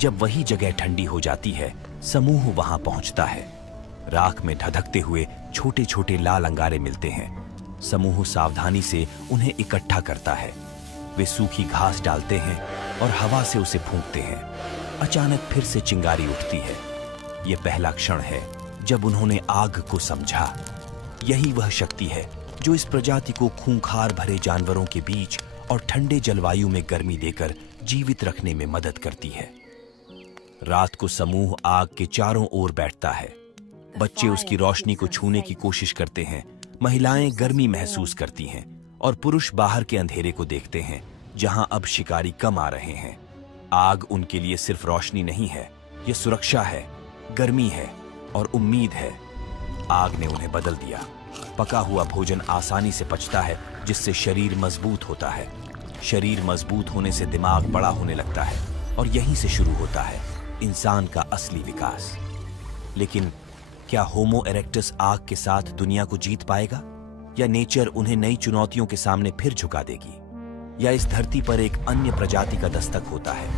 जब वही जगह ठंडी हो जाती है, समूह वहां पहुंचता है। राख में धधकते हुए छोटे छोटे लाल अंगारे मिलते हैं। समूह सावधानी से उन्हें इकट्ठा करता है। वे सूखी घास डालते हैं और हवा से उसे फूंकते हैं। अचानक फिर से चिंगारी उठती है। यह पहला क्षण है जब उन्होंने आग को समझा। यही वह शक्ति है जो इस प्रजाति को खूंखार भरे जानवरों के बीच और ठंडे जलवायु में गर्मी देकर जीवित रखने में मदद करती है। रात को समूह आग के चारों ओर बैठता है। बच्चे उसकी रोशनी को छूने की कोशिश करते हैं। महिलाएं गर्मी महसूस करती हैं और पुरुष बाहर के अंधेरे को देखते हैं, जहां अब शिकारी कम आ रहे हैं। आग उनके लिए सिर्फ रोशनी नहीं है, यह सुरक्षा है, गर्मी है और उम्मीद है। आग ने उन्हें बदल दिया। पका हुआ भोजन आसानी से पचता है, जिससे शरीर मजबूत होता है। शरीर मजबूत होने से दिमाग बड़ा होने लगता है और यहीं से शुरू होता है इंसान का असली विकास। लेकिन क्या होमो इरेक्टस आग के साथ दुनिया को जीत पाएगा, या नेचर उन्हें नई चुनौतियों के सामने फिर झुका देगी? या इस धरती पर एक अन्य प्रजाति का दस्तक होता है?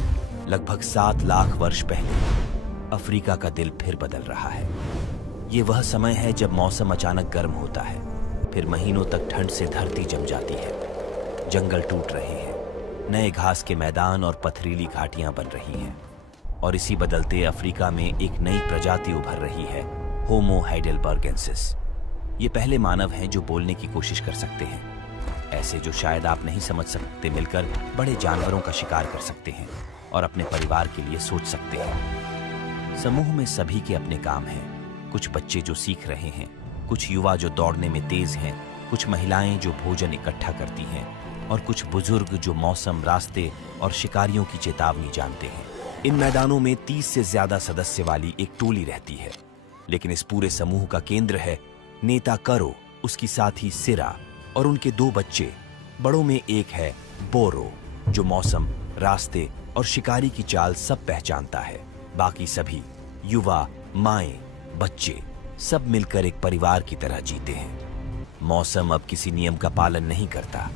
लगभग 7 लाख वर्ष पहले अफ्रीका का दिल फिर बदल रहा है। ये वह समय है जब मौसम अचानक गर्म होता है, फिर महीनों तक ठंड से धरती जम जाती है। जंगल टूट रहे हैं, नए घास के मैदान और पथरीली घाटियां बन रही हैं, और इसी बदलते अफ्रीका में एक नई प्रजाति उभर रही है, होमो हाइडेलबर्गेंसिस। ये पहले मानव हैं जो बोलने की कोशिश कर सकते हैं, ऐसे जो शायद आप नहीं समझ सकते। मिलकर बड़े जानवरों का शिकार कर सकते हैं और अपने परिवार के लिए सोच सकते हैं। समूह में सभी के अपने काम हैं। कुछ बच्चे जो सीख रहे हैं, कुछ युवा जो दौड़ने में तेज हैं, कुछ महिलाएं जो भोजन इकट्ठा करती हैं, और कुछ बुजुर्ग जो मौसम, रास्ते और शिकारियों की चेतावनी जानते हैं। इन मैदानों में 30 से ज्यादा सदस्य वाली एक टोली रहती है, लेकिन इस पूरे समूह का केंद्र है नेता करो, उसकी साथी सिरा और उनके 2 बच्चे। बड़ों में एक है बोरो, जो मौसम, रास्ते और शिकारी की चाल सब पहचानता है। बाकी सभी युवा, माएं, बच्चे सब मिलकर एक परिवार की तरह जीते हैं। मौसम अब किसी नियम का पालन नहीं करता।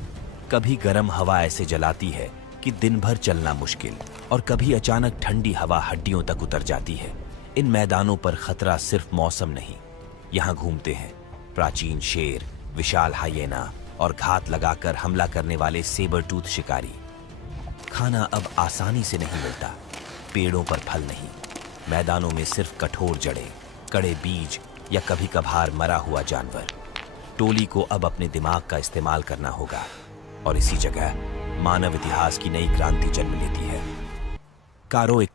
कभी गर्म हवा ऐसे जलाती है कि दिन भर चलना मुश्किल, और कभी अचानक ठंडी हवा हड्डियों तक उतर जाती है। इन मैदानों पर खतरा सिर्फ मौसम नहीं, यहाँ घूमते हैं प्राचीन शेर, विशाल हाइएना और घात लगाकर हमला करने वाले सेबर टूथ शिकारी। खाना अब आसानी से नहीं मिलता, पेड़ों पर फल नहीं, मैदानों में सिर्फ कठोर जड़ें, कड़े बीज या कभी कभार मरा हुआ जानवर। टोली को अब अपने दिमाग का इस्तेमाल करना होगा, और इसी जगह मानव इतिहास की नई क्रांति जन्म लेती है। कारो एक